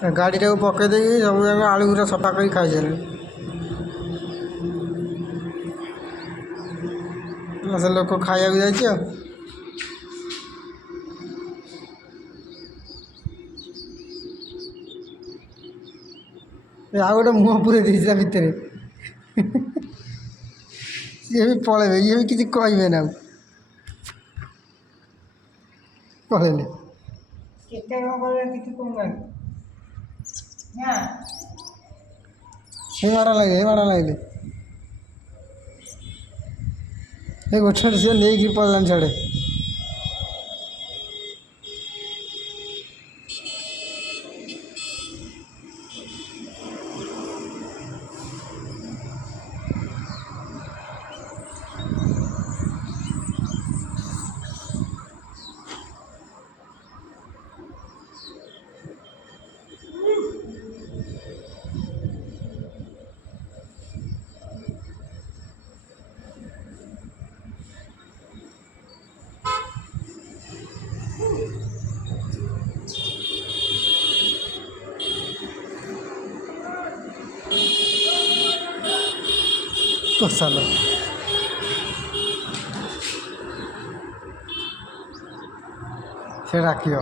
गाड़ी टाक पकईदे सब जगह आलू गुरा सफा कर खाई से लोक खाया जा आ गोटे मुह पूरे भितर सी भी पलैबे ये भी किसी कहबे ना पलैले माड़ा लगे गोटे सी नहीं पड़लानी छड़े तो साला से राखियो।